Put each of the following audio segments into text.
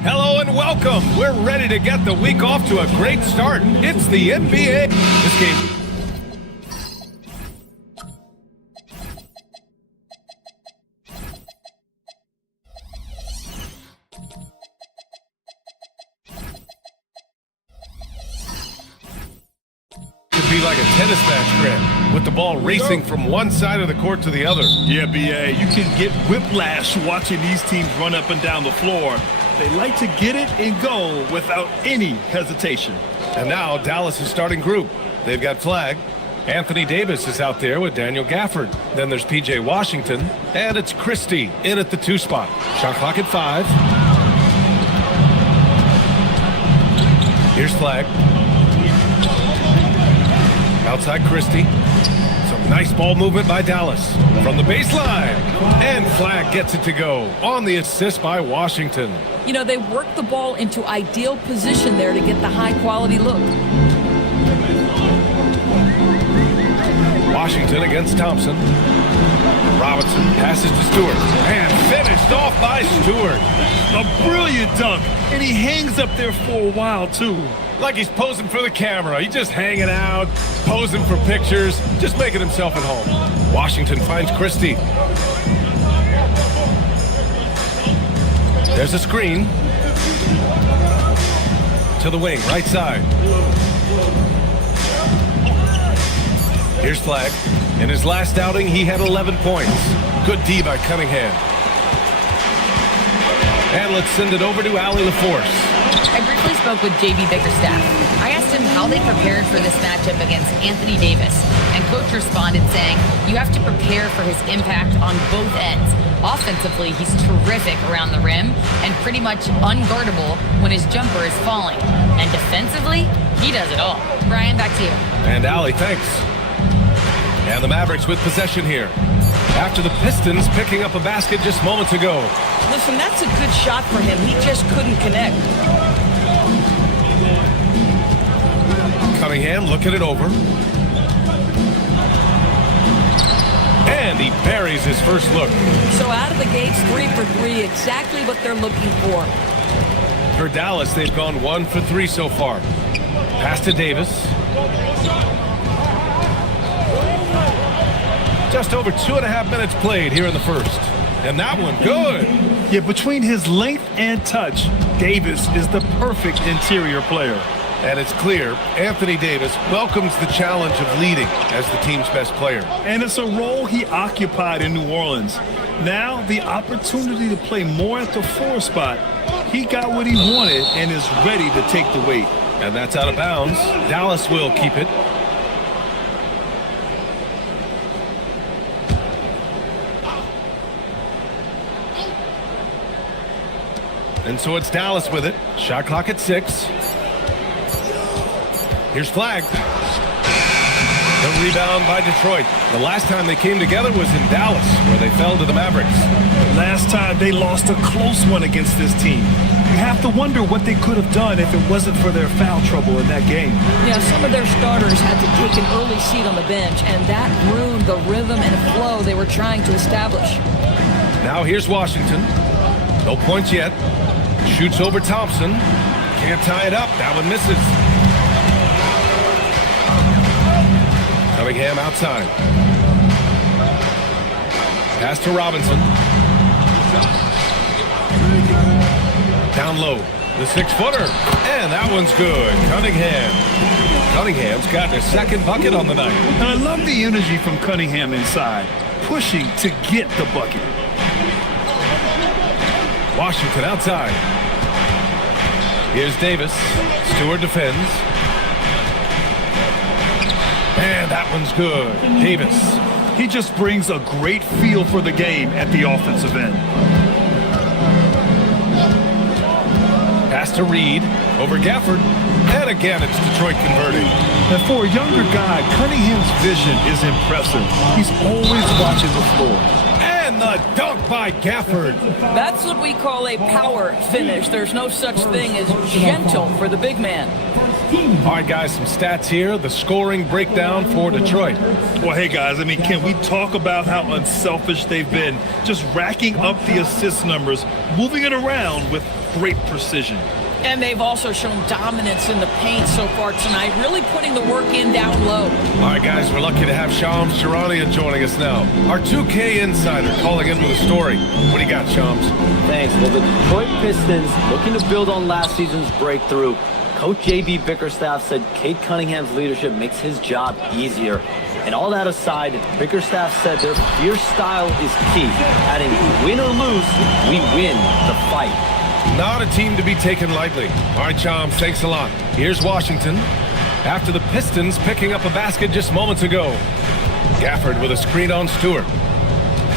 Hello and welcome. We're ready to get the week off to a great start. It's the NBA. This game. Could be like a tennis match, Grant, with the ball racing from one side of the court to the other. Yeah, BA, you can get whiplash watching these teams run up and down the floor. They like to get it and go without any hesitation. And now Dallas is starting group. They've got Flag. Anthony Davis is out there with Daniel Gafford. Then there's P.J. Washington. And it's Christie in at the 2 spot. Shot clock at 5. Here's Flag. Outside Christie. Some nice ball movement by Dallas. From the baseline. And Flag gets it to go on the assist by Washington. You know, they work the ball into ideal position there to get the high-quality look. Washington against Thompson. Robinson passes to Stewart. And finished off by Stewart. A brilliant dunk, and he hangs up there for a while, too. Like he's posing for the camera. He's just hanging out, posing for pictures, just making himself at home. Washington finds Christie. There's a screen. To the wing, right side. Here's Flag. In his last outing, he had 11 points. Good D by Cunningham. And let's send it over to Allie LaForce. I briefly spoke with J.B. Bickerstaff. I asked him how they prepared for this matchup against Anthony Davis, and Coach responded saying, you have to prepare for his impact on both ends. Offensively, he's terrific around the rim and pretty much unguardable when his jumper is falling. And defensively, he does it all. Brian, back to you. And Allie, thanks. And the Mavericks with possession here. After the Pistons picking up a basket just moments ago. Listen, that's a good shot for him. He just couldn't connect. Cunningham looking it over. And he buries his first look. So out of the gates, 3 for 3, exactly what they're looking for. For Dallas, they've gone 1 for 3 so far. Pass to Davis. Just over 2.5 minutes played here in the first. And that one, good. Yeah, between his length and touch, Davis is the perfect interior player. And it's clear Anthony Davis welcomes the challenge of leading as the team's best player. And it's a role he occupied in New Orleans. Now, the opportunity to play more at the 4 spot, he got what he wanted and is ready to take the weight. And that's out of bounds. Dallas will keep it. And so it's Dallas with it. Shot clock at 6. Here's Flag. The rebound by Detroit. The last time they came together was in Dallas, where they fell to the Mavericks. Last time they lost a close one against this team. You have to wonder what they could have done if it wasn't for their foul trouble in that game. Yeah, some of their starters had to take an early seat on the bench, and that ruined the rhythm and flow they were trying to establish. Now here's Washington. No points yet. Shoots over Thompson. Can't tie it up. That one misses. Cunningham outside. Pass to Robinson. Down low. The 6-footer. And that one's good. Cunningham's gotten his second bucket on the night. And I love the energy from Cunningham inside, pushing to get the bucket. Washington outside. Here's Davis. Stewart defends. And that one's good. Davis. He just brings a great feel for the game at the offensive end. Pass to Reed. Over Gafford. And again, it's Detroit converting. And for a younger guy, Cunningham's vision is impressive. He's always watching the floor. And the dunk by Gafford. That's what we call a power finish. There's no such thing as gentle for the big man. All right, guys, some stats here. The scoring breakdown for Detroit. Well, hey, guys, I mean, can we talk about how unselfish they've been? Just racking up the assist numbers, moving it around with great precision. And they've also shown dominance in the paint so far tonight, really putting the work in down low. All right, guys, we're lucky to have Shams Charania joining us now. Our 2K insider calling in with a story. What do you got, Shams? Thanks. Well, the Detroit Pistons looking to build on last season's breakthrough. Coach J.B. Bickerstaff said Cade Cunningham's leadership makes his job easier. And all that aside, Bickerstaff said their fierce style is key, adding win or lose, we win the fight. Not a team to be taken lightly. All right, Shams, thanks a lot. Here's Washington. After the Pistons picking up a basket just moments ago. Gafford with a screen on Stewart.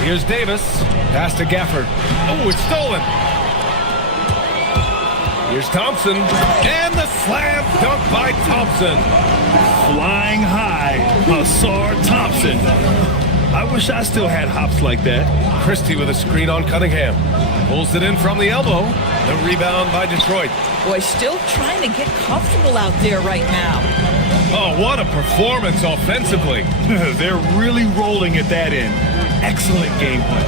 Here's Davis. Pass to Gafford. Oh, it's stolen. Here's Thompson. And the slam dunk by Thompson. Flying high, Ausar Thompson. I wish I still had hops like that. Christie with a screen on Cunningham. Pulls it in from the elbow. The rebound by Detroit. Boy, still trying to get comfortable out there right now. Oh, what a performance offensively. They're really rolling at that end. Excellent game plan.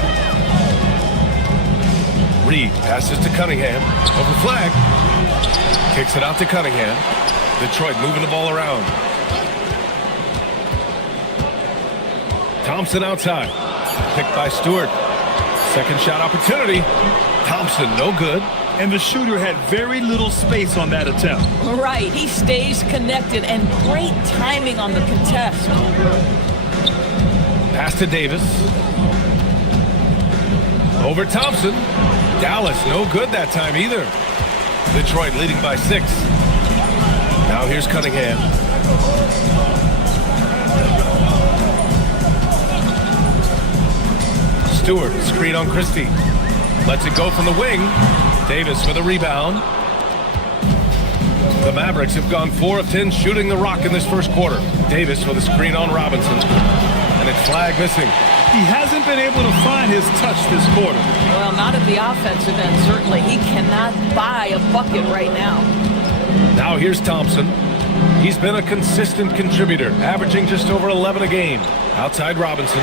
Reed passes to Cunningham. Over flag. Kicks it out to Cunningham. Detroit moving the ball around. Thompson outside. Picked by Stewart. Second shot opportunity. Thompson, no good. And the shooter had very little space on that attempt. Right, he stays connected and great timing on the contest. Pass to Davis. Over Thompson. Dallas, no good that time either. Detroit leading by 6. Now here's Cunningham. Stewart, screen on Christie. Lets it go from the wing. Davis with a rebound. The Mavericks have gone 4 of 10 shooting the rock in this first quarter. Davis with a screen on Robinson. And it's flag missing. He hasn't been able to find his touch this quarter. Well, not at the offensive end, certainly. He cannot buy a bucket right now. Now here's Thompson. He's been a consistent contributor, averaging just over 11 a game. Outside Robinson.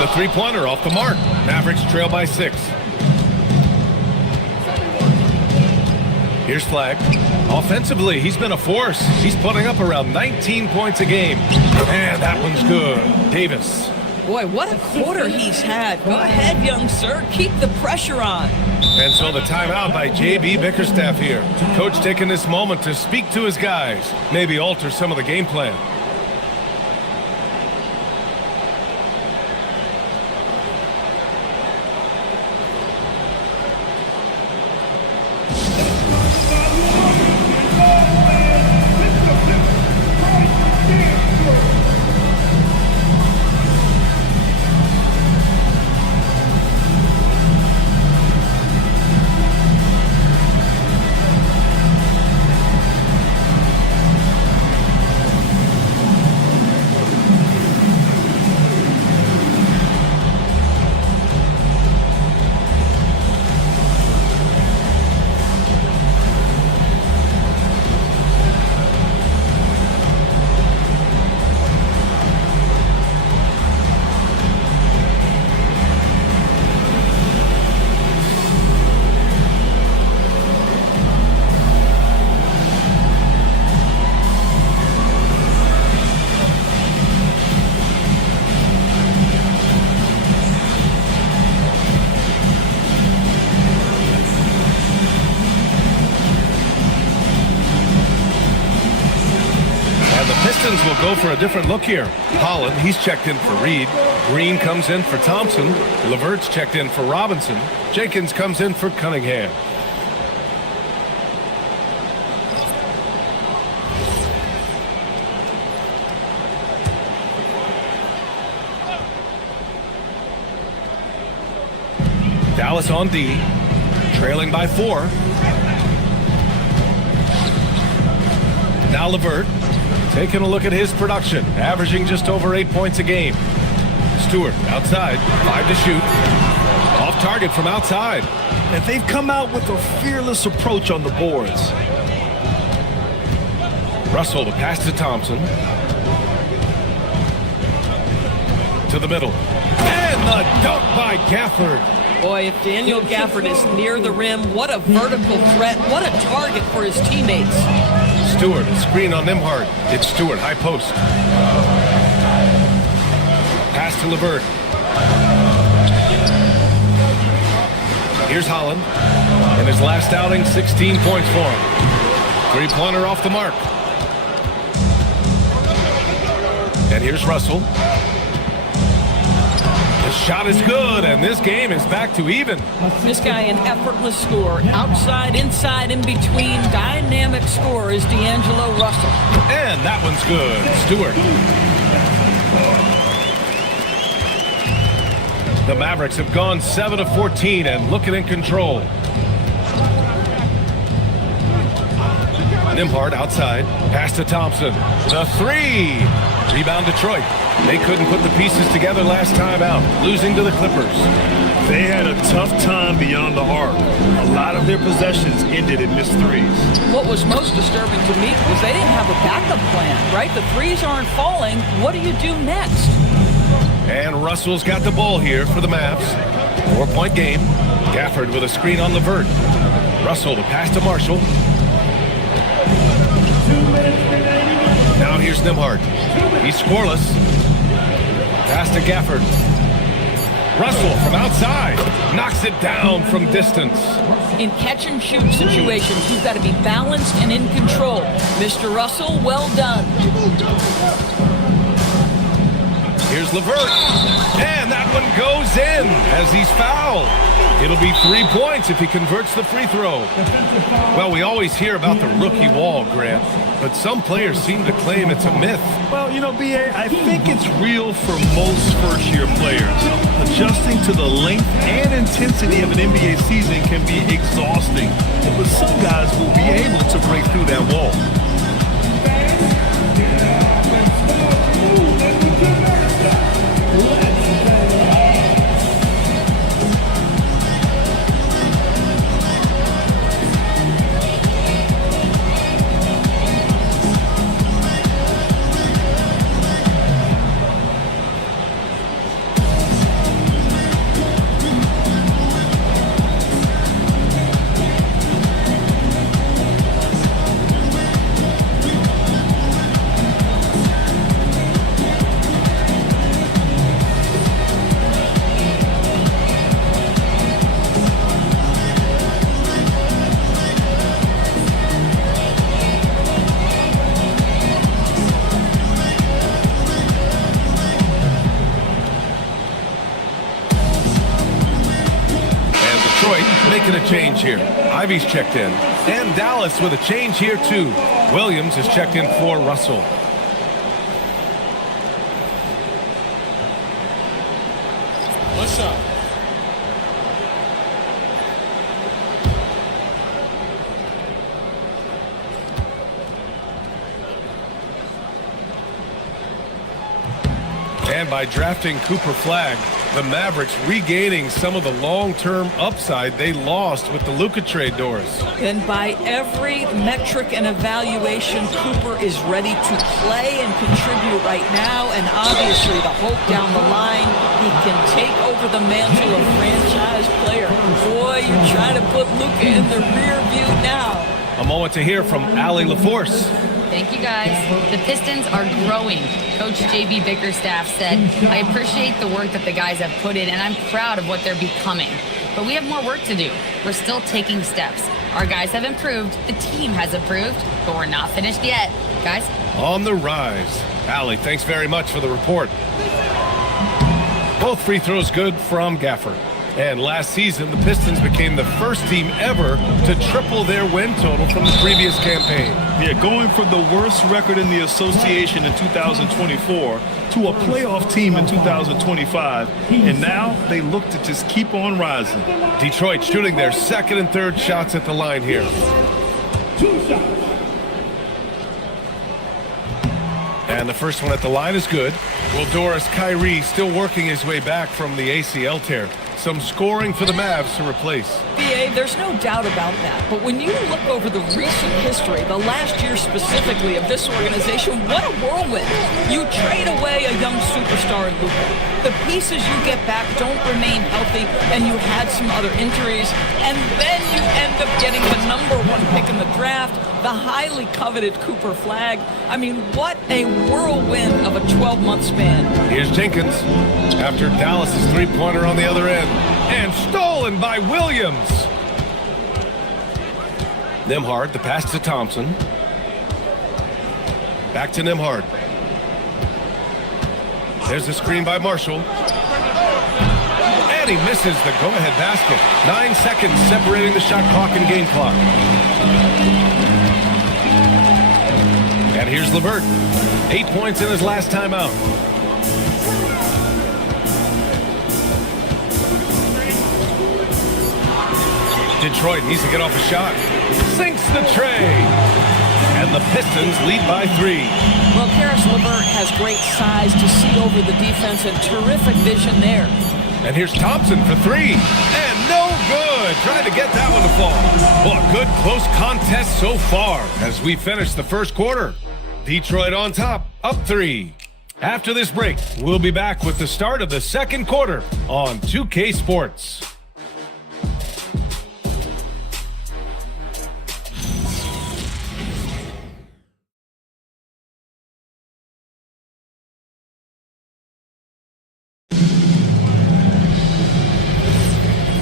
The three-pointer off the mark. Mavericks trail by 6. Here's Flag. Offensively, he's been a force. He's putting up around 19 points a game. And that one's good. Davis. Boy, what a quarter he's had. Go ahead, young sir. Keep the pressure on. And so the timeout by J.B. Bickerstaff here. Coach taking this moment to speak to his guys. Maybe alter some of the game plan. Pistons will go for a different look here. Holland, he's checked in for Reed. Green comes in for Thompson. Levert's checked in for Robinson. Jenkins comes in for Cunningham. Dallas on D, trailing by 4. Now Levert, taking a look at his production, averaging just over 8 points a game. Stewart outside, 5 to shoot. Off target from outside. And they've come out with a fearless approach on the boards. Russell to pass to Thompson. To the middle. And the dunk by Gafford. Boy, if Daniel Gafford is near the rim, what a vertical threat. What a target for his teammates. Stewart, screen on Nembhard. It's Stewart, high post. Pass to Levert. Here's Holland. In his last outing, 16 points for him. Three-pointer off the mark. And here's Russell. The shot is good, and this game is back to even. This guy an effortless scorer. Outside, inside, in between. Dynamic scorer is D'Angelo Russell. And that one's good. Stewart. The Mavericks have gone 7 of 14 and looking in control. Nembhard outside. Pass to Thompson. The 3. Rebound Detroit. They couldn't put the pieces together last time out, losing to the Clippers. They had a tough time beyond the arc. A lot of their possessions ended in missed threes. What was most disturbing to me was they didn't have a backup plan, right? The threes aren't falling. What do you do next? And Russell's got the ball here for the Mavs. 4-point game. Gafford with a screen on Levert. Russell to pass to Marshall. Now here's Nembhard. He's scoreless. Pass to Gafford. Russell from outside. Knocks it down from distance. In catch-and-shoot situations, you've got to be balanced and in control. Mr. Russell, well done. Here's Levert. And that one goes in as he's fouled. It'll be 3 points if he converts the free throw. Well, we always hear about the rookie wall, Grant, but some players seem to claim it's a myth. Well, you know, B.A., I think it's real for most first-year players. Adjusting to the length and intensity of an NBA season can be exhausting, but some guys will be able to break through that wall. Making a change here. Ivy's checked in. And Dallas with a change here too. Williams is checked in for Russell. What's up? And by drafting Cooper Flagg, the Mavericks regaining some of the long-term upside they lost with the Luka trade, Doris. And by every metric and evaluation, Cooper is ready to play and contribute right now. And obviously, the hope down the line, he can take over the mantle of franchise player. Boy, you're trying to put Luka in the rear view now. A moment to hear from Allie LaForce. Thank you, guys. The Pistons are growing. Coach J.B. Bickerstaff said, I appreciate the work that the guys have put in, and I'm proud of what they're becoming. But we have more work to do. We're still taking steps. Our guys have improved. The team has improved, but we're not finished yet. Guys? On the rise. Allie, thanks very much for the report. Both free throws good from Gafford. And last season, the Pistons became the first team ever to triple their win total from the previous campaign. Yeah, going from the worst record in the association in 2024 to a playoff team in 2025. And now they look to just keep on rising. Detroit shooting their second and third shots at the line here. And the first one at the line is good. Well, Doris, Kyrie still working his way back from the ACL tear. Some scoring for the Mavs to replace. BA, there's no doubt about that. But when you look over the recent history, the last year specifically of this organization, what a whirlwind. You trade away a young superstar in Luka. The pieces you get back don't remain healthy, and you had some other injuries, and then you end up getting the #1 pick in the draft, the highly coveted Cooper Flag. I mean, what a whirlwind of a 12-month span. Here's Jenkins after Dallas's three-pointer on the other end. And stolen by Williams. Nembhard, the pass to Thompson. Back to Nembhard. There's a screen by Marshall. And he misses the go-ahead basket. 9 seconds separating the shot clock and game clock. And here's LeVert. 8 points in his last timeout. Detroit needs to get off a shot. Sinks the tray. And the Pistons lead by 3. Well, Karis LeVert has great size to see over the defense and terrific vision there. And here's Thompson for 3. And no good. Trying to get that one to fall. Well, a good close contest so far as we finish the first quarter. Detroit on top, up 3. After this break, we'll be back with the start of the second quarter on 2K Sports.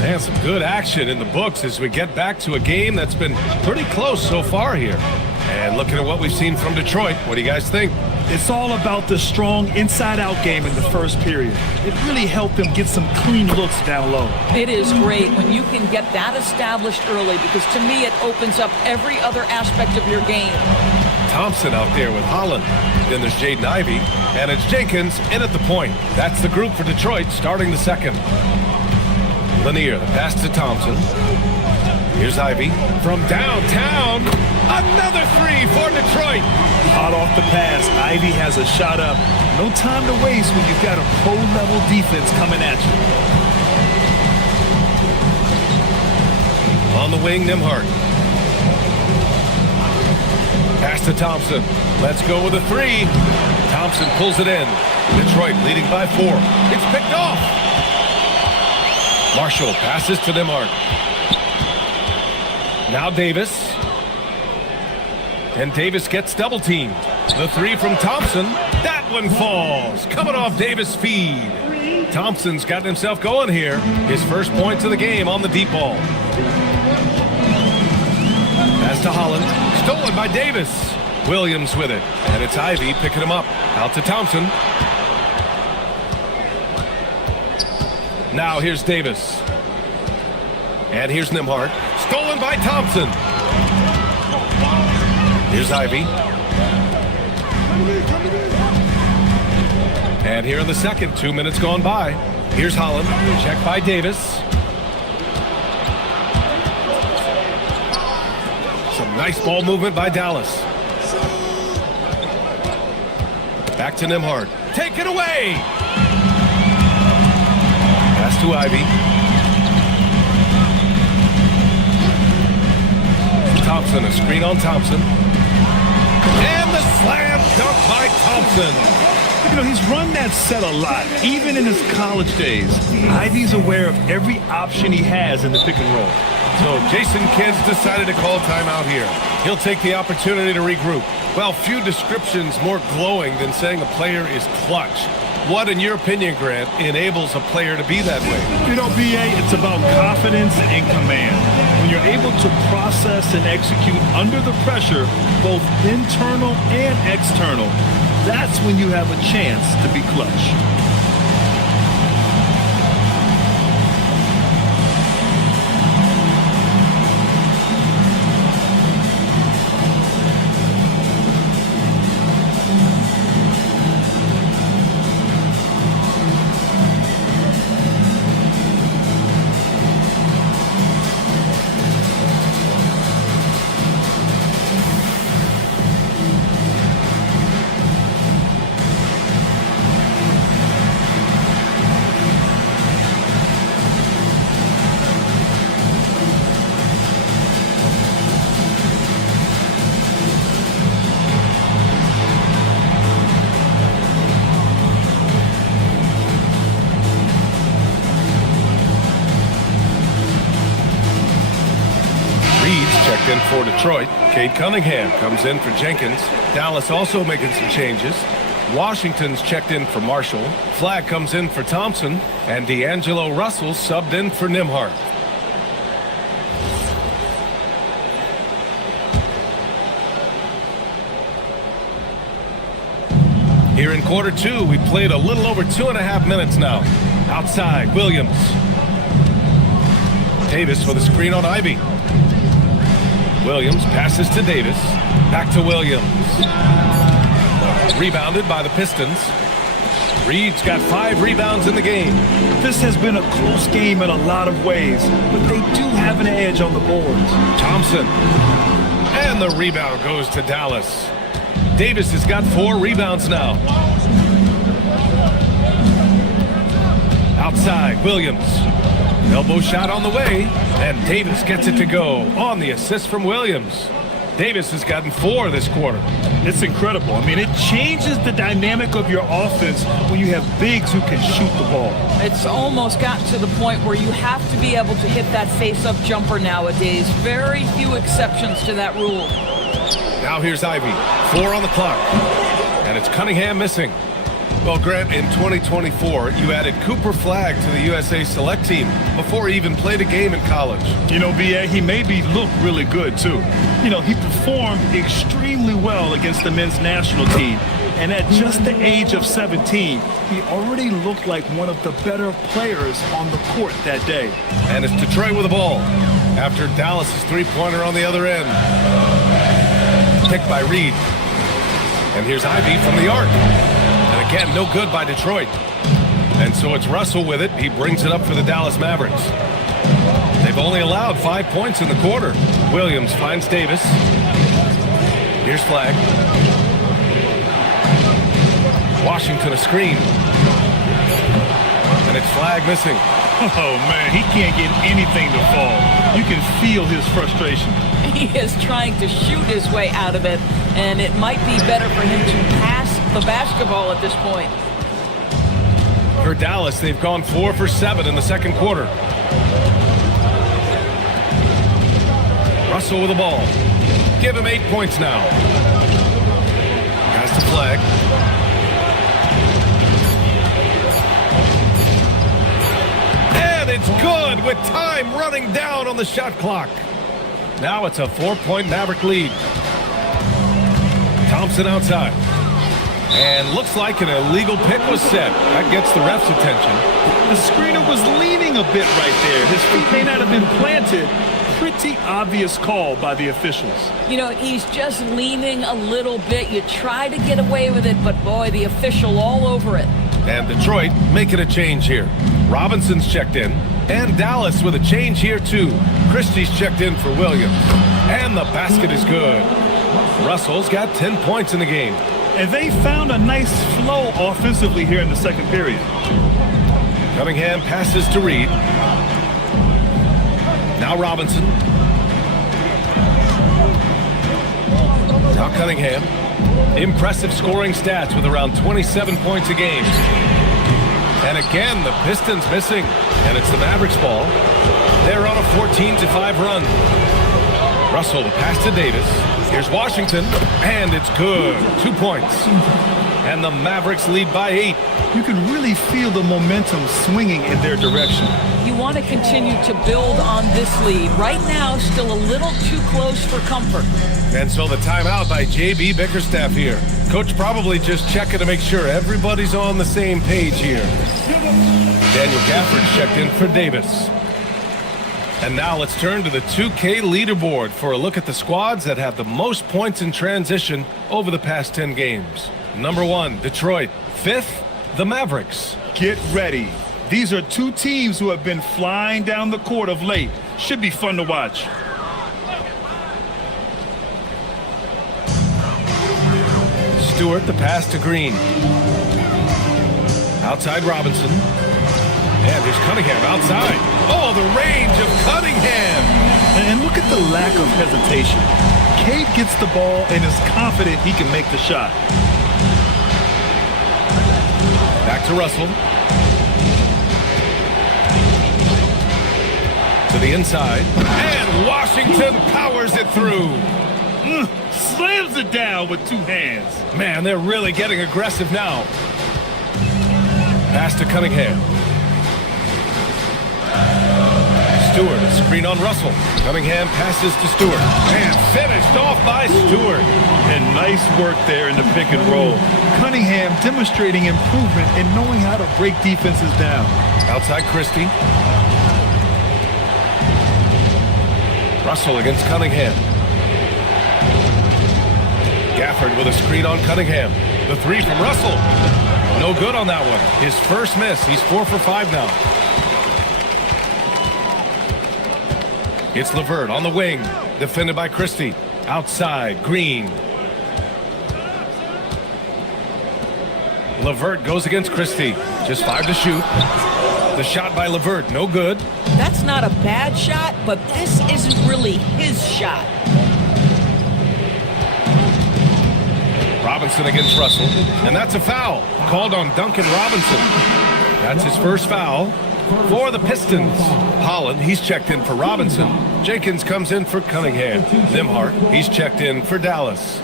And some good action in the books as we get back to a game that's been pretty close so far here. And looking at what we've seen from Detroit, what do you guys think? It's all about the strong inside-out game in the first period. It really helped them get some clean looks down low. It is great when you can get that established early because to me it opens up every other aspect of your game. Thompson out there with Holland. Then there's Jaden Ivey. And it's Jenkins in at the point. That's the group for Detroit starting the second. Lanier, the pass to Thompson. Here's Ivey from downtown. Another 3 for Detroit. Hot off the pass, Ivey has a shot up. No time to waste when you've got a pro-level defense coming at you. On the wing, Nembhard. Pass to Thompson. Let's go with a 3. Thompson pulls it in. Detroit leading by 4. It's picked off. Marshall passes to Nembhard. Now Davis. And Davis gets double teamed. The 3 from Thompson. That one falls. Coming off Davis' feed. Thompson's gotten himself going here. His first points of the game on the deep ball. Pass to Holland. Stolen by Davis. Williams with it. And it's Ivey picking him up. Out to Thompson. Now here's Davis. And here's Nembhard. Stolen by Thompson. Here's Ivey. And here in the second, 2 minutes gone by. Here's Holland. Check by Davis. Some nice ball movement by Dallas. Back to Nembhard. Take it away. Pass to Ivey. Thompson, a screen on Thompson. And the slam dunk by Thompson. You know, he's run that set a lot, even in his college days. Ivey's aware of every option he has in the pick and roll. So Jason Kidd's decided to call timeout here. He'll take the opportunity to regroup. Well, few descriptions more glowing than saying a player is clutch. What, in your opinion, Grant, enables a player to be that way? You know, BA, it's about confidence and command. When you're able to process and execute under the pressure, both internal and external, that's when you have a chance to be clutch. checked in for Detroit. Cade Cunningham comes in for Jenkins. Dallas also making some changes. Washington's checked in for Marshall. Flagg comes in for Thompson. And D'Angelo Russell subbed in for Nembhard. Here in quarter two, we played a little over 2.5 minutes now. Outside, Williams. Davis with a screen on Ivey. Williams passes to Davis. Back to Williams. Rebounded by the Pistons. Reed's got 5 rebounds in the game. This has been a close game in a lot of ways, but they do have an edge on the boards. Thompson. And the rebound goes to Dallas. Davis has got 4 rebounds now. Outside, Williams. Elbow shot on the way, and Davis gets it to go on the assist from Williams. Davis has gotten 4 this quarter. It's incredible. I mean, it changes the dynamic of your offense when you have bigs who can shoot the ball. It's almost gotten to the point where you have to be able to hit that face-up jumper nowadays. Very few exceptions to that rule. Now here's Ivey. 4 on the clock. And it's Cunningham missing. Well, Grant, in 2024, you added Cooper Flagg to the USA Select team before he even played a game in college. You know, B.A., he maybe looked really good, too. You know, he performed extremely well against the men's national team. And at just the age of 17, he already looked like one of the better players on the court that day. And it's Detroit with the ball after Dallas's three-pointer on the other end. Picked by Reed. And here's Ivey from the arc. And again, no good by Detroit. And so it's Russell with it. He brings it up for the Dallas Mavericks. They've only allowed 5 points in the quarter. Williams finds Davis. Here's Flagg. Washington a screen. And it's Flagg missing. Oh, man, he can't get anything to fall. You can feel his frustration. He is trying to shoot his way out of it, and it might be better for him to pass the basketball at this point. For Dallas, they've gone 4 for 7 in the second quarter. Russell with the ball. Give him 8 points now. Pass to Flagg. And it's good with time running down on the shot clock. Now it's a 4-point Maverick lead. Thompson outside. And looks like an illegal pick was set. That gets the ref's attention. The screener was leaning a bit right there. His feet may not have been planted. Pretty obvious call by the officials. You know, he's just leaning a little bit. You try to get away with it, but boy, the official all over it. And Detroit making a change here. Robinson's checked in. And Dallas with a change here too. Christie's checked in for Williams. And the basket is good. Russell's got 10 points in the game. And they found a nice flow offensively here in the second period. Cunningham passes to Reed. Now Robinson. Now Cunningham. Impressive scoring stats with around 27 points a game. And again, the Pistons missing. And it's the Mavericks ball. They're on a 14-5 run. Russell, the pass to Davis. Here's Washington. And it's good. 2 points. And the Mavericks lead by 8. You can really feel the momentum swinging in their direction. You want to continue to build on this lead. Right now, still a little too close for comfort. And so the timeout by J.B. Bickerstaff here. Coach probably just checking to make sure everybody's on the same page here. Daniel Gafford checked in for Davis. And now let's turn to the 2K leaderboard for a look at the squads that have the most points in transition over the past 10 games. Number 1, Detroit. 5th, the Mavericks. Get ready. These are two teams who have been flying down the court of late. Should be fun to watch. Stewart, the pass to Green. Outside Robinson. And here's Cunningham outside. Oh, the range of Cunningham. And look at the lack of hesitation. Cade gets the ball and is confident he can make the shot. Back to Russell. To the inside. And Washington powers it through. Slams it down with two hands. Man, they're really getting aggressive now. Pass to Cunningham. Stewart, screen on Russell. Cunningham passes to Stewart. And finished off by Stewart. And nice work there in the pick and roll. Cunningham demonstrating improvement in knowing how to break defenses down. Outside Christie. Russell against Cunningham. Gafford with a screen on Cunningham. The three from Russell. No good on that one. His first miss. He's 4 for 5 now. It's LeVert on the wing. Defended by Christie. Outside, Green. LeVert goes against Christie. Just 5 to shoot. The shot by LeVert, no good. That's not a bad shot, but this isn't really his shot. Robinson against Russell, and that's a foul called on Duncan Robinson. That's his first foul for the Pistons. Holland, he's checked in for Robinson. Jenkins comes in for Cunningham. Nembhard, he's checked in for Dallas.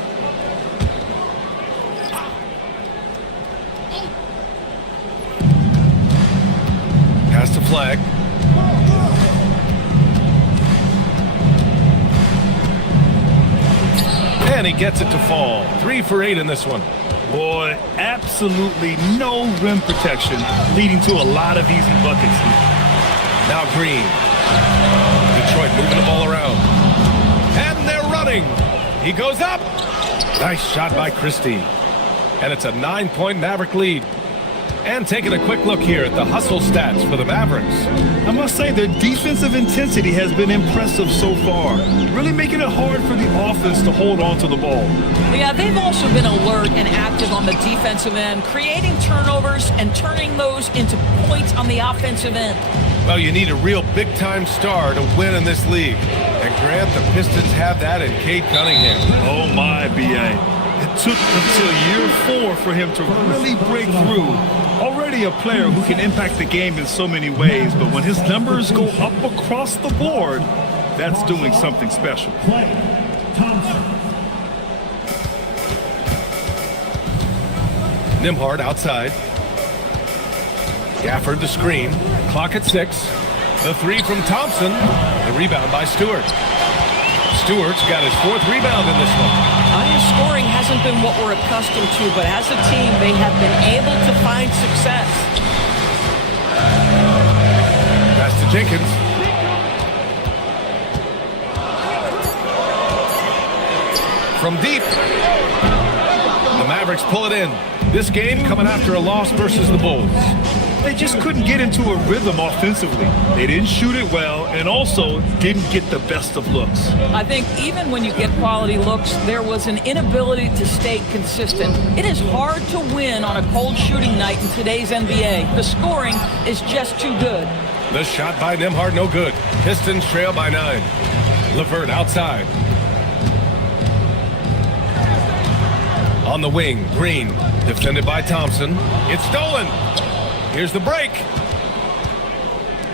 Pass to Flag. And he gets it to fall. 3 for 8 in this one. Boy, absolutely no rim protection, leading to a lot of easy buckets. Now Green. Detroit moving the ball around. And they're running. He goes up. Nice shot by Christie. And it's a 9-point Maverick lead. And taking a quick look here at the hustle stats for the Mavericks. I must say their defensive intensity has been impressive so far, really making it hard for the offense to hold on to the ball. Yeah, they've also been alert and active on the defensive end, creating turnovers and turning those into points on the offensive end. Well, you need a real big-time star to win in this league. And Grant, the Pistons have that in Cade Cunningham. Oh my, B.A. It took until year 4 for him to really break through. Already a player who can impact the game in so many ways, but when his numbers go up across the board, that's doing something special. Nembhard outside. Gafford the screen. Clock at 6. The 3 from Thompson. The rebound by Stewart. Stewart's got his 4th rebound in this one. High scoring hasn't been what we're accustomed to, but as a team, they have been able to find success. Pass to Jenkins. From deep. The Mavericks pull it in. This game coming after a loss versus the Bulls. They just couldn't get into a rhythm offensively. They didn't shoot it well and also didn't get the best of looks. I think even when you get quality looks, there was an inability to stay consistent. It is hard to win on a cold shooting night in today's NBA. The scoring is just too good. The shot by Nembhard, no good. Pistons trail by 9. LeVert outside. On the wing, Green, defended by Thompson. It's stolen. Here's the break.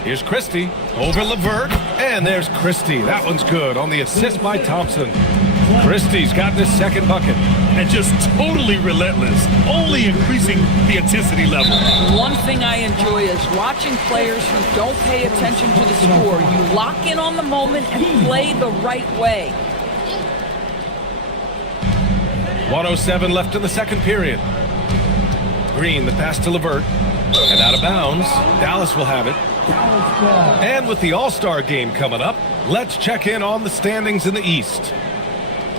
Here's Christie over LeVert. And there's Christie. That one's good on the assist by Thompson. Christie's got this second bucket. And just totally relentless, only increasing the intensity level. One thing I enjoy is watching players who don't pay attention to the score. You lock in on the moment and play the right way. 1:07 left in the second period. Green, the pass to LeVert. And out of bounds, Dallas will have it. And with the All-Star game coming up, let's check in on the standings in the East.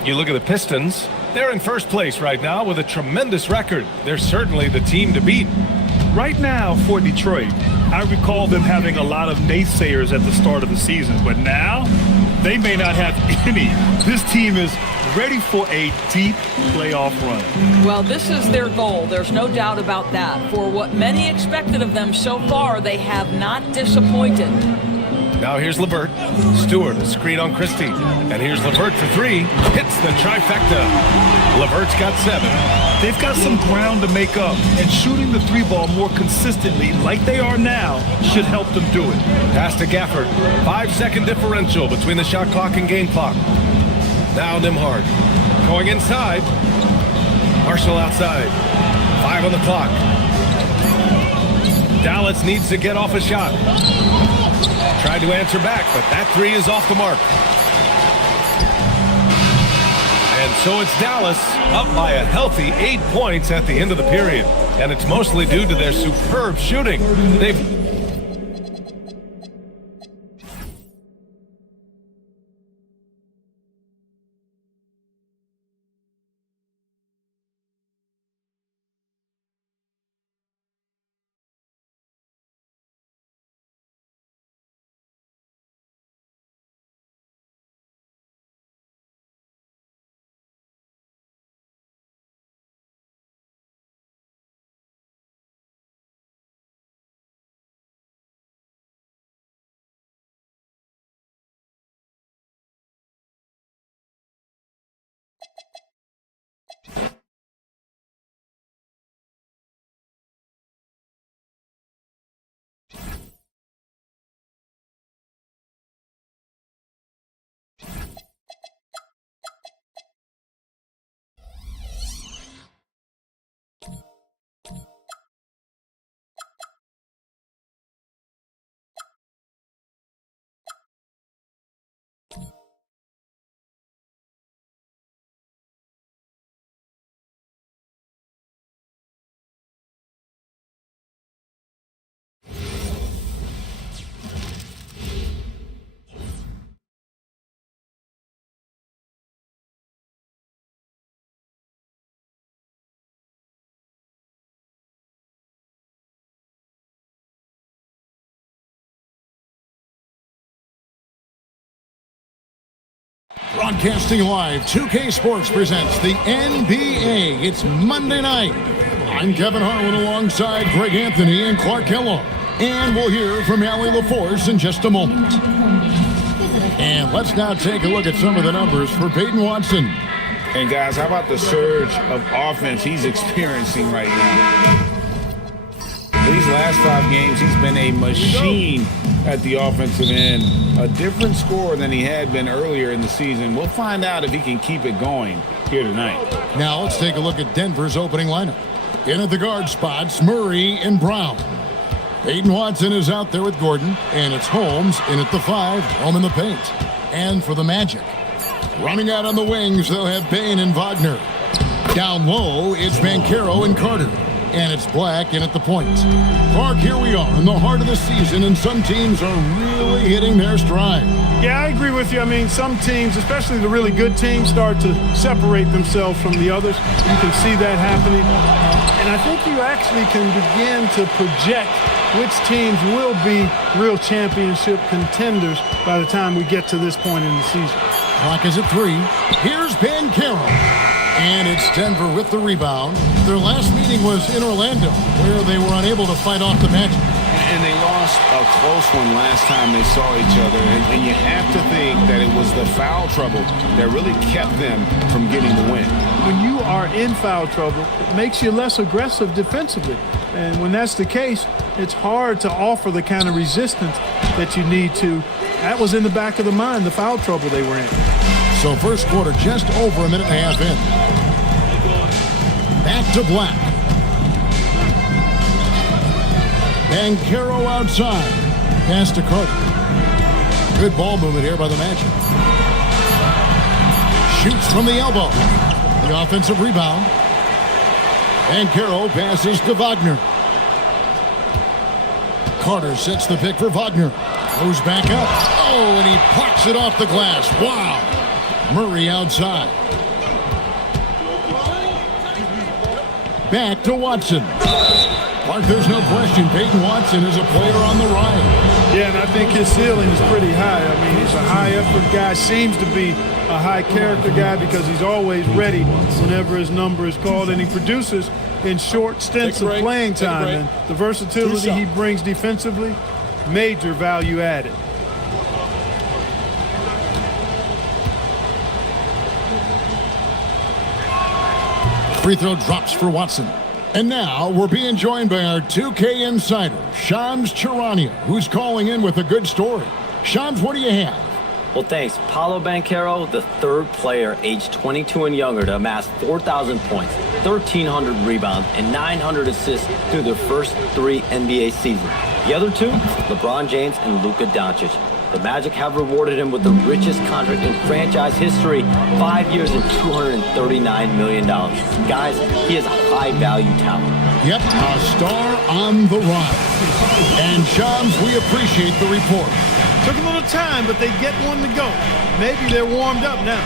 You look at the Pistons, they're in first place right now with a tremendous record. They're certainly the team to beat. Right now for Detroit, I recall them having a lot of naysayers at the start of the season, but now they may not have any. This team is ready for a deep playoff run. Well, this is their goal. There's no doubt about that. For what many expected of them so far, they have not disappointed. Now here's LeVert. Stewart, a screen on Christie. And here's LeVert for three. Hits the trifecta. LeVert's got 7. They've got some ground to make up, and shooting the 3-ball more consistently, like they are now, should help them do it. Pass to Gafford. 5-second differential between the shot clock and game clock. Now Nembhard. Going inside. Marshall outside. 5 on the clock. Dallas needs to get off a shot. Tried to answer back, but that 3 is off the mark. And so it's Dallas up by a healthy 8 points at the end of the period. And it's mostly due to their superb shooting. They've Broadcasting live, 2K Sports presents the NBA. It's Monday night. I'm Kevin Harlan alongside Greg Anthony and Clark Kellogg. And we'll hear from Allie LaForce in just a moment. And let's now take a look at some of the numbers for Peyton Watson. And guys, how about the surge of offense he's experiencing right now? These last 5 games, he's been a machine at the offensive end. A different scorer than he had been earlier in the season. We'll find out if he can keep it going here tonight. Now let's take a look at Denver's opening lineup. In at the guard spots, Murray and Brown. Peyton Watson is out there with Gordon, and it's Holmes in at the 5, home in the paint. And for the Magic, running out on the wings, they'll have Payne and Wagner. Down low, it's Banchero and Carter. And it's Black in at the point. Clark, here we are in the heart of the season, and some teams are really hitting their stride. Yeah, I agree with you. I mean, some teams, especially the really good teams, start to separate themselves from the others. You can see that happening. And I think you actually can begin to project which teams will be real championship contenders by the time we get to this point in the season. Clock is at 3. Here's Banchero. And it's Denver with the rebound. Their last meeting was in Orlando, where they were unable to fight off the Magic. And they lost a close one last time they saw each other. And you have to think that it was the foul trouble that really kept them from getting the win. When you are in foul trouble, it makes you less aggressive defensively. And when that's the case, it's hard to offer the kind of resistance that you need to. That was in the back of the mind, the foul trouble they were in. So first quarter just over a minute and a half in. Back to Black. Banchero outside. Pass to Carter. Good ball movement here by the Magic. Shoots from the elbow. The offensive rebound. Banchero passes to Wagner. Carter sets the pick for Wagner. Goes back up. Oh, and he plucks it off the glass. Wow. Murray outside. Back to Watson. Clark, there's no question Peyton Watson is a player on the rise. Yeah, and I think his ceiling is pretty high. I mean, he's a high-effort guy, seems to be a high-character guy because he's always ready whenever his number is called, and he produces in short stints of playing time. And the versatility he brings defensively, major value added. Free throw drops for Watson. And now we're being joined by our 2K insider, Shams Charania, who's calling in with a good story. Shams, what do you have? Well, thanks. Paolo Banchero, the third player aged 22 and younger to amass 4,000 points, 1,300 rebounds, and 900 assists through their first 3 NBA seasons. The other two, LeBron James and Luka Doncic. The Magic have rewarded him with the richest contract in franchise history, 5 years and $239 million. Guys, he is a high-value talent. Yep, a star on the rise. And Shams, we appreciate the report. Took a little time, but they get one to go. Maybe they're warmed up now.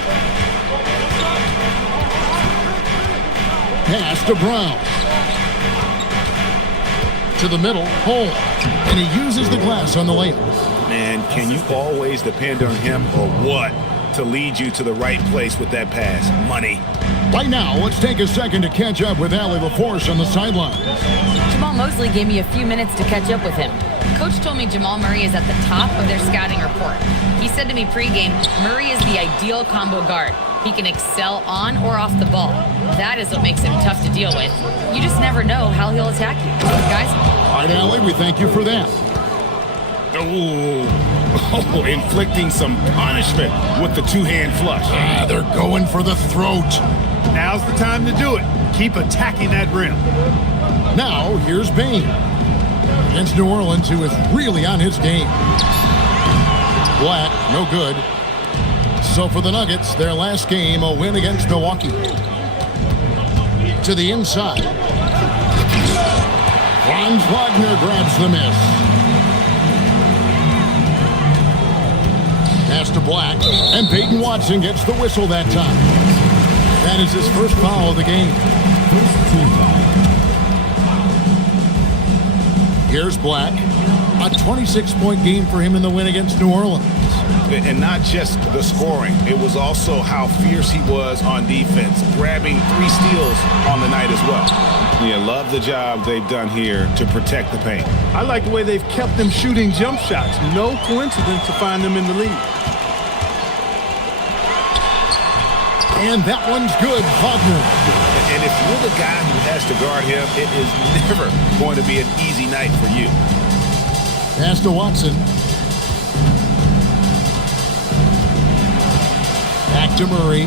Pass to Brown. To the middle, Hole. And he uses the glass on the layup. Man, can you always depend on him or what to lead you to the right place with that pass? Money. Right now, let's take a second to catch up with Allie LaForce on the sideline. Jamal Mosley gave me a few minutes to catch up with him. Coach told me Jamal Murray is at the top of their scouting report. He said to me pregame, Murray is the ideal combo guard. He can excel on or off the ball. That is what makes him tough to deal with. You just never know how he'll attack you. Guys? All right, Allie, we thank you for that. Oh, inflicting some punishment with the two-hand flush. They're going for the throat. Now's the time to do it. Keep attacking that rim. Now, here's Bane. Against New Orleans, who is really on his game. Black, no good. So for the Nuggets, their last game, a win against Milwaukee. To the inside. Franz Wagner grabs the miss. Pass to Black, and Peyton Watson gets the whistle that time. That is his first foul of the game. Here's Black. A 26-point game for him in the win against New Orleans. And not just the scoring. It was also how fierce he was on defense, grabbing 3 steals on the night as well. Yeah, love the job they've done here to protect the paint. I like the way they've kept them shooting jump shots. No coincidence to find them in the lead. And that one's good, Wagner. And if you're the guy who has to guard him, it is never going to be an easy night for you. Pass to Watson. Back to Murray.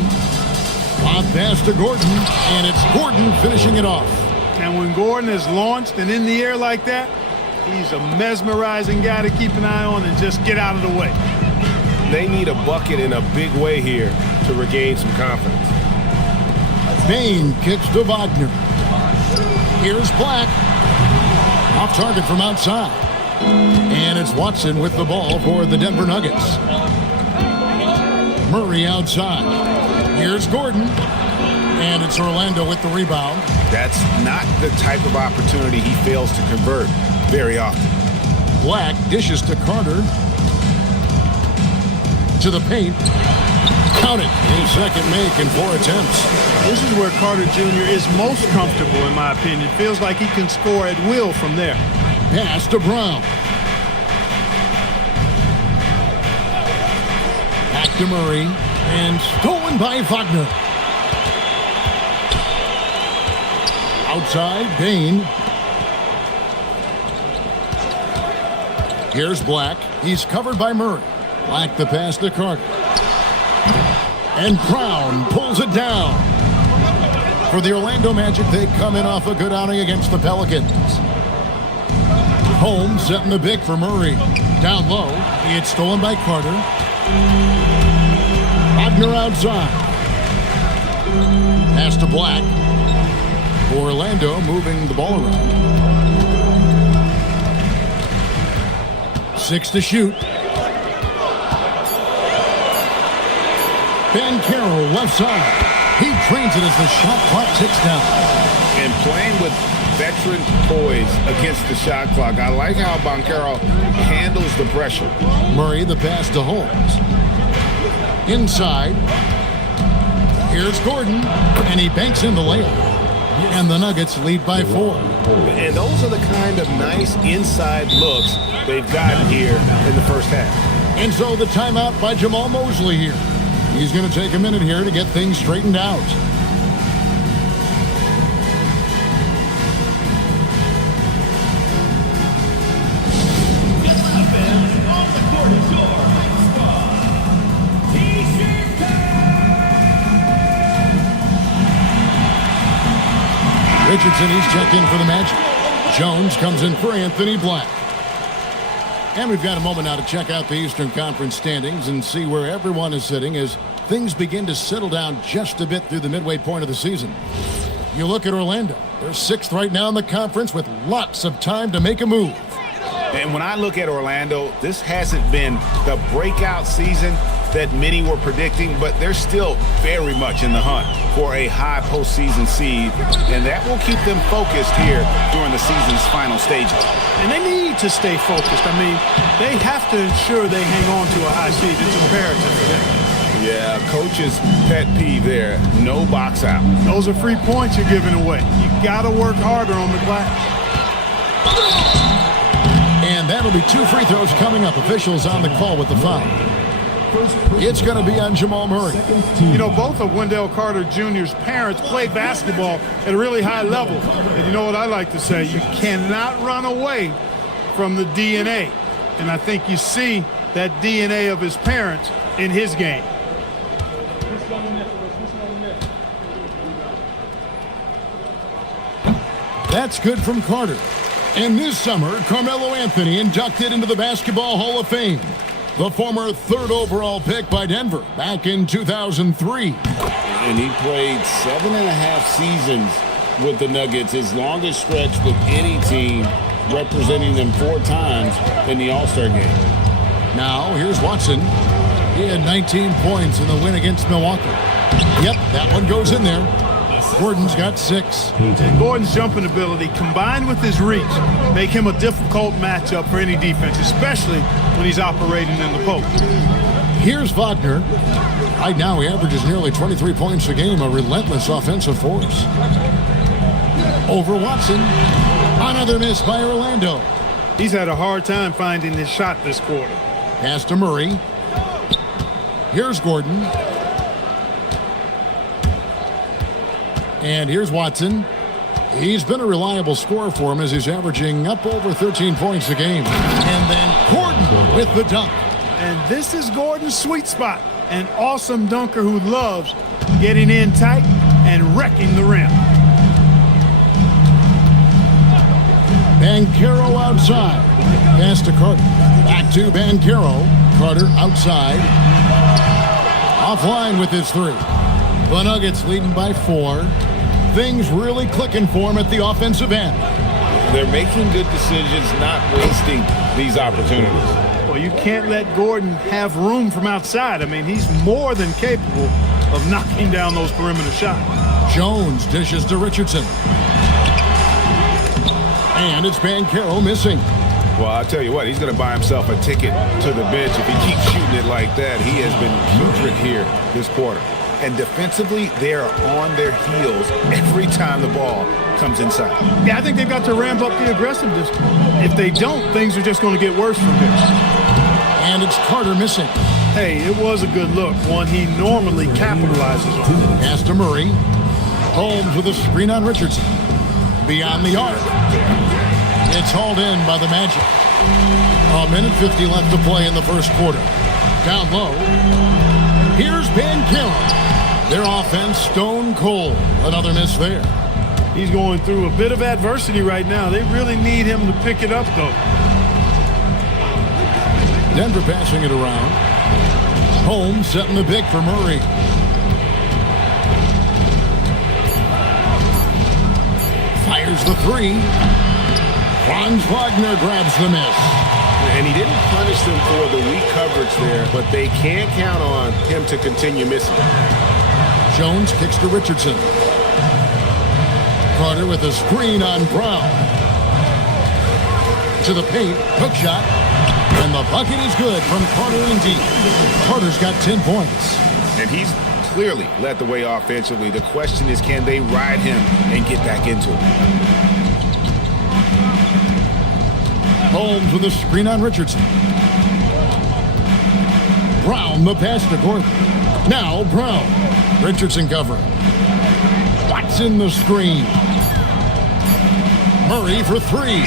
Off pass to Gordon. And it's Gordon finishing it off. And when Gordon is launched and in the air like that, he's a mesmerizing guy to keep an eye on and just get out of the way. They need a bucket in a big way here to regain some confidence. Bane kicks to Wagner. Here's Black. Off target from outside. And it's Watson with the ball for the Denver Nuggets. Murray outside. Here's Gordon. And it's Orlando with the rebound. That's not the type of opportunity he fails to convert very often. Black dishes to Carter. To the paint. Count it. His second make in 4 attempts. This is where Carter Jr. is most comfortable, in my opinion. Feels like he can score at will from there. Pass to Brown. Back to Murray. And stolen by Wagner. Outside, Bane. Here's Black. He's covered by Murray. Black the pass to Carter. And Brown pulls it down. For the Orlando Magic, they come in off a good outing against the Pelicans. Holmes setting the big for Murray. Down low. It's stolen by Carter. Wagner outside. Pass to Black. Orlando moving the ball around. 6 to shoot. Banchero left side. He trains it as the shot clock ticks down. And playing with veteran poise against the shot clock. I like how Banchero handles the pressure. Murray the pass to Holmes. Inside. Here's Gordon. And he banks in the layup. And the Nuggets lead by 4. And those are the kind of nice inside looks they've gotten here in the first half. And so the timeout by Jamal Mosley here. He's going to take a minute here to get things straightened out. Richardson, he's checked in for the Magic. Jones comes in for Anthony Black. And we've got a moment now to check out the Eastern Conference standings and see where everyone is sitting as things begin to settle down just a bit through the midway point of the season. You look at Orlando. They're 6th right now in the conference with lots of time to make a move. And when I look at Orlando, this hasn't been the breakout season that many were predicting, but they're still very much in the hunt for a high postseason seed, and that will keep them focused here during the season's final stages. And they need to stay focused. I mean, they have to ensure they hang on to a high seed. It's imperative for them. Yeah, coach's pet peeve there, no box out. Those are free points you're giving away. You got to work harder on the glass. And that'll be 2 free throws coming up. Officials on the call with the foul. It's going to be on Jamal Murray. You know, both of Wendell Carter Jr.'s parents played basketball at a really high level. And you know what I like to say? You cannot run away from the DNA. And I think you see that DNA of his parents in his game. That's good from Carter. And this summer, Carmelo Anthony inducted into the Basketball Hall of Fame. The former 3rd overall pick by Denver back in 2003. And he played 7.5 seasons with the Nuggets, his longest stretch with any team, representing them 4 times in the All-Star game. Now, here's Watson. He had 19 points in the win against Milwaukee. Yep, that one goes in there. Gordon's got 6. And Gordon's jumping ability combined with his reach make him a difficult matchup for any defense, especially when he's operating in the post. Here's Wagner. Right now he averages nearly 23 points a game, a relentless offensive force. Over Watson. Another miss by Orlando. He's had a hard time finding his shot this quarter. Pass to Murray. Here's Gordon. And here's Watson. He's been a reliable scorer for him as he's averaging up over 13 points a game. And then Gordon with the dunk. And this is Gordon's sweet spot. An awesome dunker who loves getting in tight and wrecking the rim. Banchero outside. Pass to Carter. Back to Banchero. Carter outside. Offline with his 3. The Nuggets leading by 4. Things really clicking for him at the offensive end. They're making good decisions, not wasting these opportunities. Well, you can't let Gordon have room from outside. I mean, he's more than capable of knocking down those perimeter shots. Jones dishes to Richardson. And it's Banchero missing. Well, I'll tell you what, he's going to buy himself a ticket to the bench if he keeps shooting it like that. He has been putrid here this quarter. And defensively, they are on their heels every time the ball comes inside. Yeah, I think they've got to ramp up the aggressiveness. If they don't, things are just going to get worse from here. And it's Carter missing. Hey, it was a good look, one he normally capitalizes on. Pass to Murray. Holmes with a screen on Richardson. Beyond the arc. It's hauled in by the Magic. 1:50 left to play in the first quarter. Down low. Here's Banchero. Their offense stone cold. Another miss there. He's going through a bit of adversity right now. They really need him to pick it up, though. Denver passing it around. Holmes setting the pick for Murray. Fires the 3. Franz Wagner grabs the miss. And he didn't punish them for the weak coverage there, but they can't count on him to continue missing. Jones kicks to Richardson. Carter with a screen on Brown. To the paint, hook shot, and the bucket is good from Carter and deep. Carter's got 10 points. And he's clearly led the way offensively. The question is, can they ride him and get back into it? Holmes with a screen on Richardson. Brown the pass to Gordon. Now Brown. Richardson covering. Watson the screen. Murray for 3.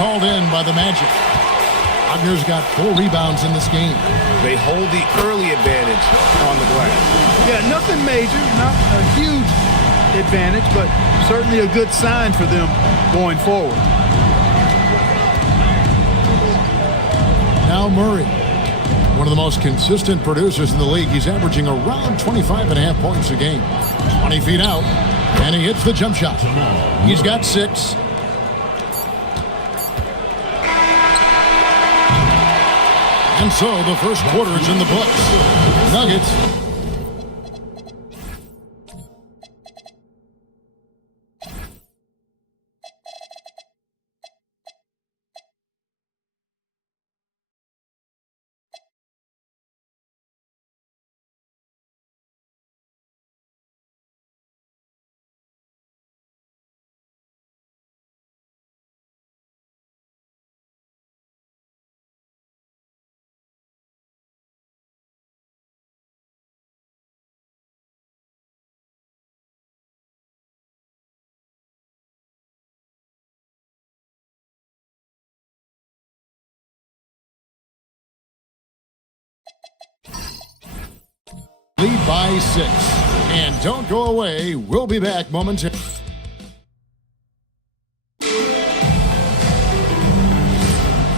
hauled in by the Magic. Wagner's got 4 rebounds in this game. They hold the early advantage on the glass. Yeah, nothing major, not a huge advantage, but certainly a good sign for them going forward. Now Murray, one of the most consistent producers in the league. He's averaging around 25.5 points a game. 20 feet out, and he hits the jump shot. He's got 6. And so the first quarter is in the books. Nuggets lead by 6. And don't go away. We'll be back momentarily.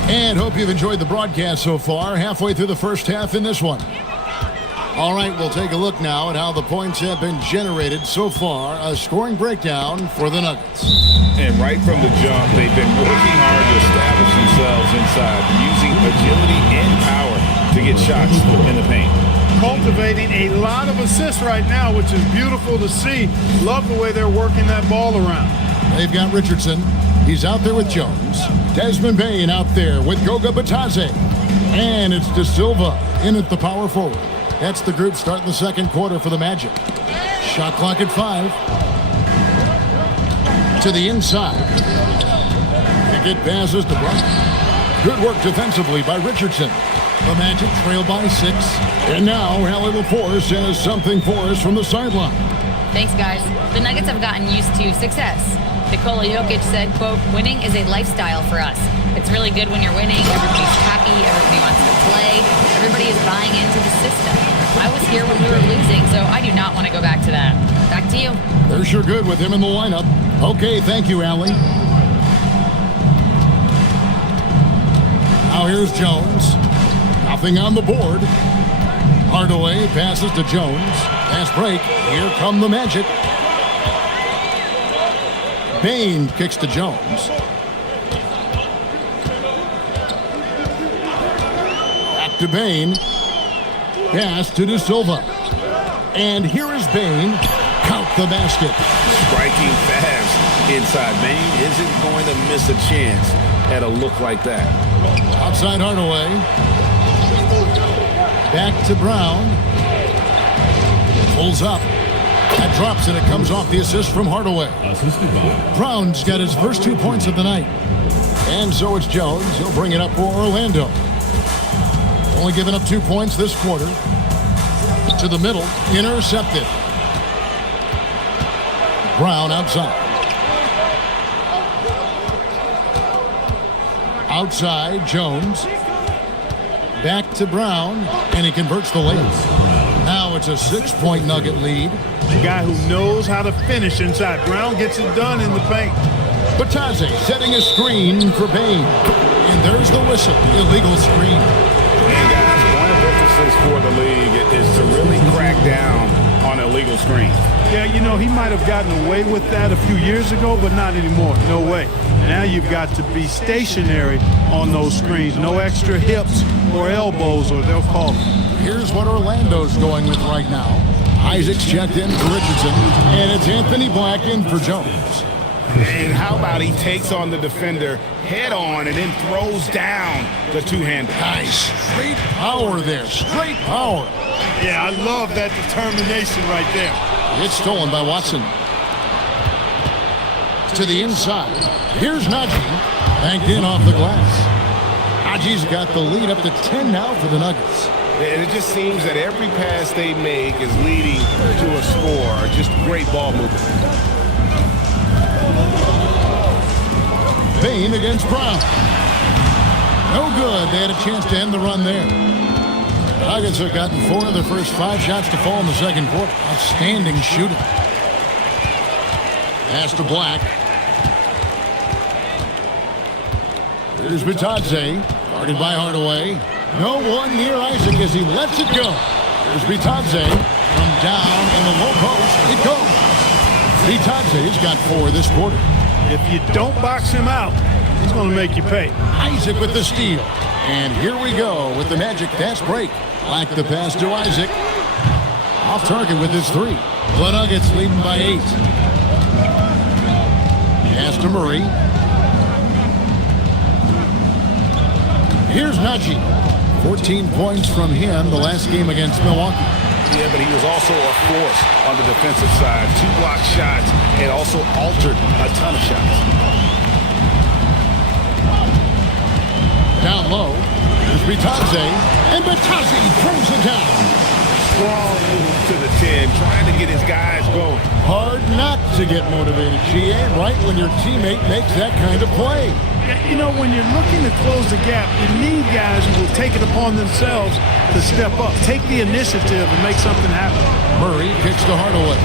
And hope you've enjoyed the broadcast so far. Halfway through the first half in this one. All right, we'll take a look now at how the points have been generated so far. A scoring breakdown for the Nuggets. And right from the jump, they've been working hard to establish themselves inside, using agility and power to get shots in the paint. Cultivating a lot of assists right now, which is beautiful to see. Love the way they're working that ball around. They've got Richardson. He's out there with Jones. Desmond Bane out there with Goga Bitadze. And it's De Silva in at the power forward. That's the group starting the second quarter for the Magic. Shot clock at 5. To the inside. Pickett passes to Bryant. Good work defensively by Richardson. The Magic trail by 6. And now Allie LaForce has something for us from the sideline. Thanks, guys. The Nuggets have gotten used to success. Nikola Jokic said, quote, winning is a lifestyle for us. It's really good when you're winning. Everybody's happy. Everybody wants to play. Everybody is buying into the system. I was here when we were losing, so I do not want to go back to that. Back to you. They're sure good with him in the lineup. Okay, thank you, Allie. Now here's Jones. Nothing on the board. Hardaway passes to Jones. Pass break. Here come the Magic. Bane kicks to Jones. Back to Bane. Pass to De Silva. And here is Bane. Count the basket. Striking fast inside. Bane isn't going to miss a chance at a look like that. Outside Hardaway. Back to Brown. Pulls up. That drops and it comes off the assist from Hardaway. Brown's got his first 2 points of the night. And so it's Jones. He'll bring it up for Orlando. Only given up 2 points this quarter. To the middle. Intercepted. Brown outside. Outside, Jones. Back to Brown. And he converts the layup. Now it's a 6-point Nugget lead. A guy who knows how to finish inside. Brown gets it done in the paint. Bitadze setting a screen for Bane. And there's the whistle. Illegal screen. And guys, point of emphasis for the league is to really crack down on illegal screens. Yeah, you know, he might have gotten away with that a few years ago, but not anymore. No way. Now you've got to be stationary on those screens. No extra hips or elbows, or they'll call it. Here's what Orlando's going with right now. Isaac's checked in for Richardson, and it's Anthony Black in for Jones. And how about he takes on the defender head on and then throws down the two-hander. Nice. Straight power there. Straight power. Yeah, I love that determination right there. It's stolen by Watson. To the inside. Here's Najee. Banked in off the glass. Najee's got the lead up to 10 now for the Nuggets. And it just seems that every pass they make is leading to a score. Just great ball movement. Payne against Brown. No good. They had a chance to end the run there. The Nuggets have gotten 4 of their first 5 shots to fall in the second quarter. Outstanding shooting. Pass to Black. Here's Bitadze, guarded by Hardaway. No one near Isaac as he lets it go. Here's Bitadze from down in the low post. It goes. Bitadze's got 4 this quarter. If you don't box him out, he's going to make you pay. Isaac with the steal. And here we go with the Magic fast break. Like the pass to Isaac. Off target with his 3. The Nuggets leading by 8. Pass to Murray. Here's Najee. 14 points from him the last game against Milwaukee. Yeah, but he was also a force on the defensive side. 2 blocked shots and also altered a ton of shots. Down low. Here's Bitadze. And Bitadze throws it down. Strong move to the 10, trying to get his guys going. Hard not to get motivated, GA, right when your teammate makes that kind of play. You know, when you're looking to close the gap, you need guys who will take it upon themselves to step up, take the initiative, and make something happen. Murray kicks to Hardaway.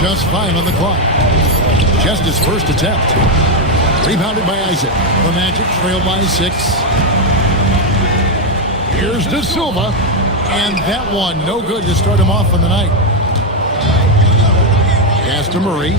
Just 5 on the clock. Just his first attempt. Rebounded by Isaac. The Magic trail by 6. Here's De Silva. And that one, no good to start him off on the night. Pass to Murray.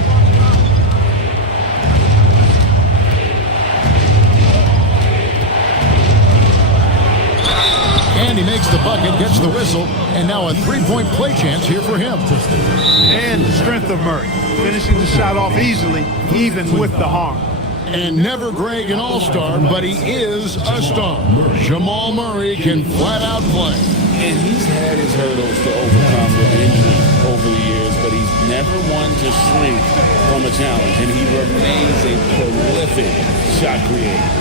And he makes the bucket, gets the whistle, and now a 3-point play chance here for him. And the strength of Murray, finishing the shot off easily, even with the harm. And never Greg an all-star, but he is a star. Jamal Murray can flat out play. And he's had his hurdles to overcome with injury over the years, but he's never one to shrink from a challenge, and he remains a prolific shot creator.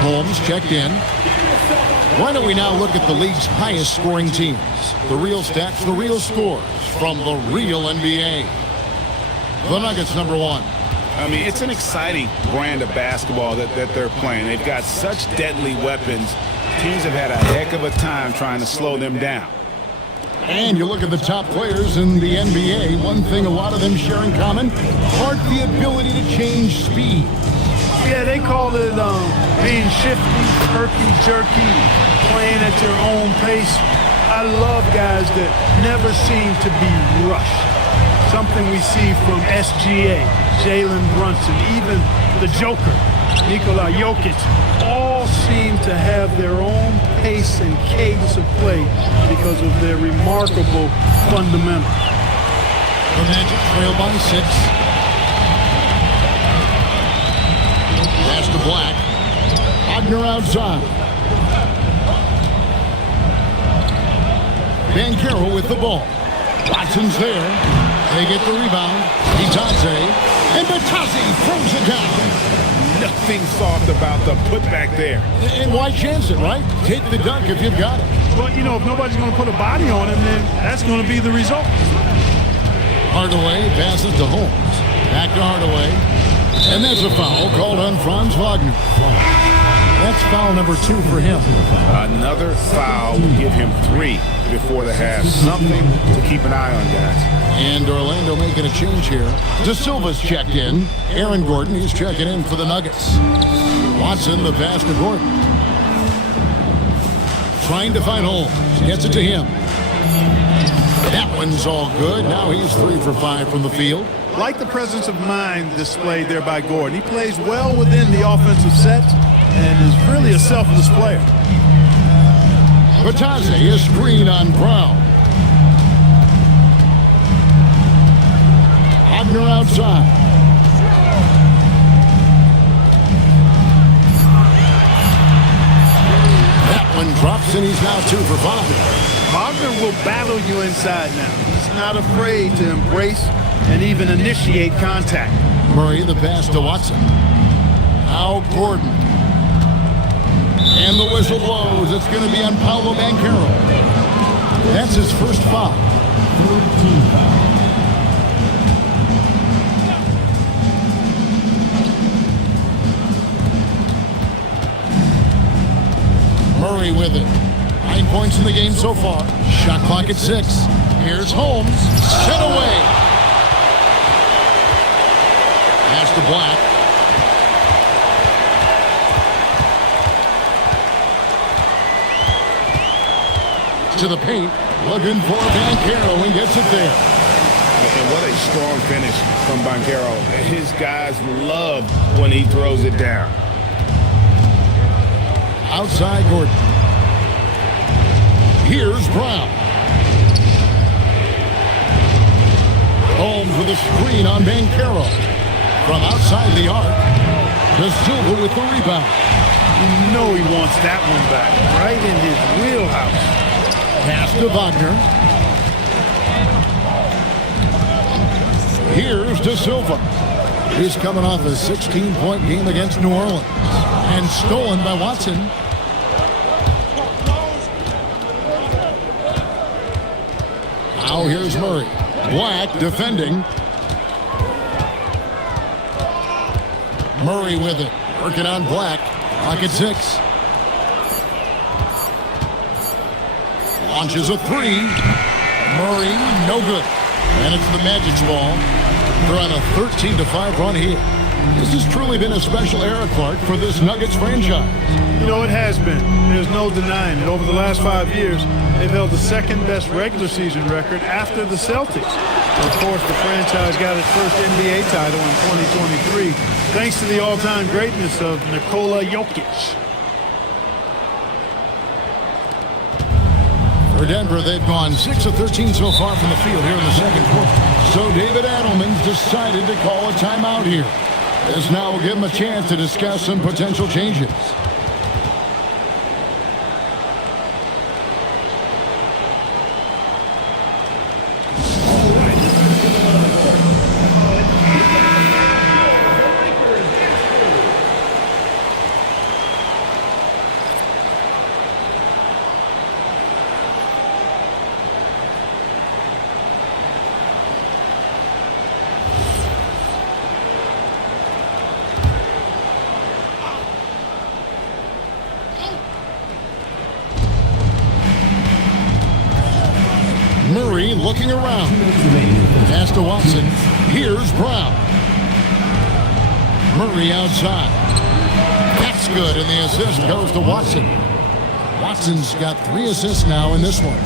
Holmes checked in. Why don't we now look at the league's highest scoring teams? The real stats, the real scores from the real NBA. The Nuggets, number 1. I mean, it's an exciting brand of basketball that they're playing. They've got such deadly weapons. Teams have had a heck of a time trying to slow them down. And you look at the top players in the NBA, one thing a lot of them share in common, the ability to change speed. Yeah, they call it being shifty, herky-jerky, playing at your own pace. I love guys that never seem to be rushed. Something we see from SGA, Jalen Brunson, even the Joker, Nikola Jokic, all seem to have their own pace and cadence of play because of their remarkable fundamentals. The Magic trail by 6. Pass to Black. Wagner outside. Van Carroll with the ball. Watson's there. They get the rebound. Bitadze. And Bitadze throws it down. Nothing soft about the putback there. And why chance it, right? Take the dunk if you've got it. Well, you know, if nobody's going to put a body on him, then that's going to be the result. Hardaway passes to Holmes. Back to Hardaway. And that's a foul called on Franz Wagner. That's foul number 2 for him. Another foul would give him 3 before the half. Something to keep an eye on, guys. And Orlando making a change here. De Silva's checked in. Aaron Gordon, he's checking in for the Nuggets. Watson, the pass to Gordon. Trying to find Holmes. Gets it to him. That one's all good. Now he's 3 for 5 from the field. Like the presence of mind displayed there by Gordon. He plays well within the offensive set and is really a selfless player. Bitadze is screen on Brown. Wagner outside. points, and he's now 2 for 5. Wagner will battle you inside now. He's not afraid to embrace and even initiate contact. Murray, the pass to Watson. Now Gordon. And the whistle blows. It's going to be on Paolo Banchero. That's his first foul. Murray with it. 9 points in the game so far. Shot clock at 6. Here's Holmes. Set away. Pass to Black. To the paint. Looking for Banchero and gets it there. And what a strong finish from Banchero. His guys love when he throws it down. Outside Gordon. Here's Brown. Holmes with a screen on Banchero. From outside the arc. De Silva with the rebound. You know he wants that one back. Right in his wheelhouse. Pass to Wagner. Here's De Silva. He's coming off a 16-point game against New Orleans. And stolen by Watson. Now here's Murray. Black defending. Murray with it. Working on Black. Clock at 6. Launches a 3. Murray, no good. And it's the Magic's ball. They're on a 13-5 run here. This has truly been a special era, Clark, for this Nuggets franchise. You know, it has been. There's no denying it. Over the last 5 years, they've held the second-best regular season record after the Celtics. Of course, the franchise got its first NBA title in 2023, thanks to the all-time greatness of Nikola Jokic. For Denver, they've gone 6 of 13 so far from the field here in the second quarter. So David Adelman's decided to call a timeout here. This now will give him a chance to discuss some potential changes. Murray looking around. Pass to Watson. Here's Brown. Murray outside. That's good, and the assist goes to Watson. Watson's got 3 assists now in this one.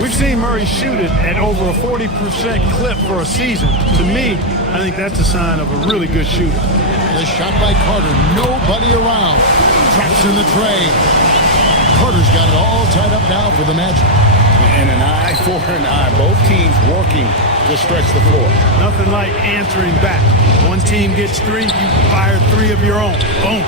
We've seen Murray shoot it at over a 40% clip for a season. To me, I think that's a sign of a really good shooter. The shot by Carter. Nobody around. Traps in the tray. Carter's got it all tied up now for the Magic. And an eye for an eye. Both teams working to stretch the floor. Nothing like answering back. One team gets 3, you fire 3 of your own. Boom.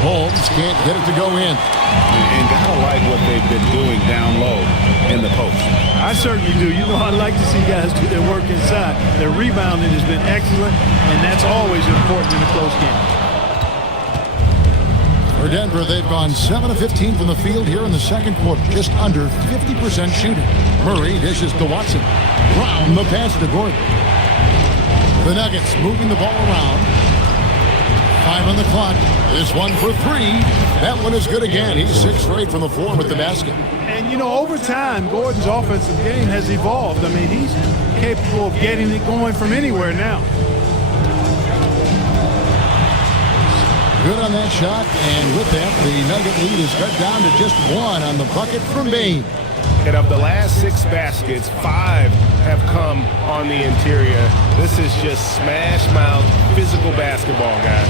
Holmes can't get it to go in. And gotta like what they've been doing down low in the post. I certainly do. You know, I like to see guys do their work inside. Their rebounding has been excellent, and that's always important in a close game. For Denver, they've gone 7 of 15 from the field here in the second quarter, just under 50% shooting. Murray dishes to Watson. Brown the pass to Gordon. The Nuggets moving the ball around. 5 on the clock. This one for 3. That one is good again. He's 6 for 8 from the floor with the basket. And, you know, over time, Gordon's offensive game has evolved. I mean, he's capable of getting it going from anywhere now. Good on that shot, and with that, the Nugget lead is cut down to just 1 on the bucket from Bane. And of the last 6 baskets, 5 have come on the interior. This is just smash mouth physical basketball, guys.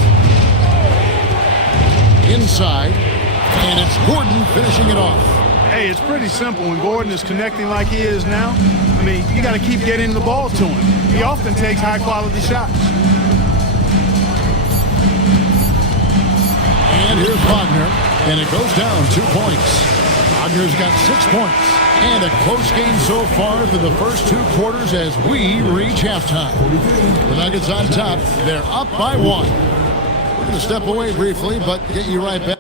Inside, and it's Gordon finishing it off. Hey, it's pretty simple when Gordon is connecting like he is now. I mean, you got to keep getting the ball to him. He often takes high-quality shots. And here's Wagner, and it goes down 2 points. Wagner's got 6 points. And a close game so far through the first 2 quarters as we reach halftime. The Nuggets on top. They're up by 1. We're going to step away briefly, but get you right back.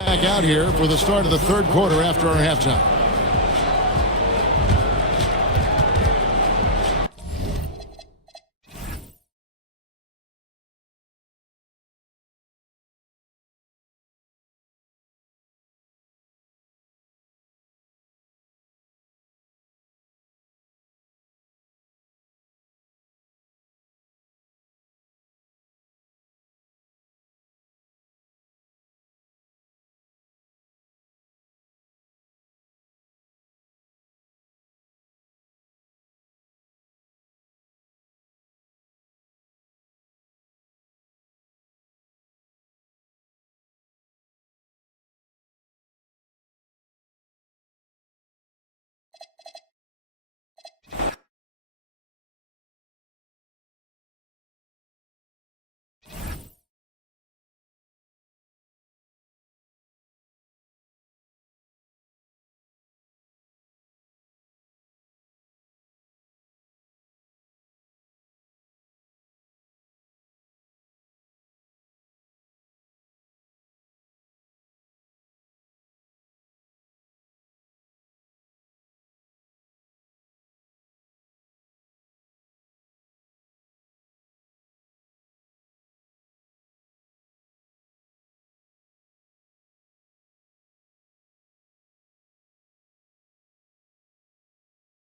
Back out here for the start of the third quarter after our halftime.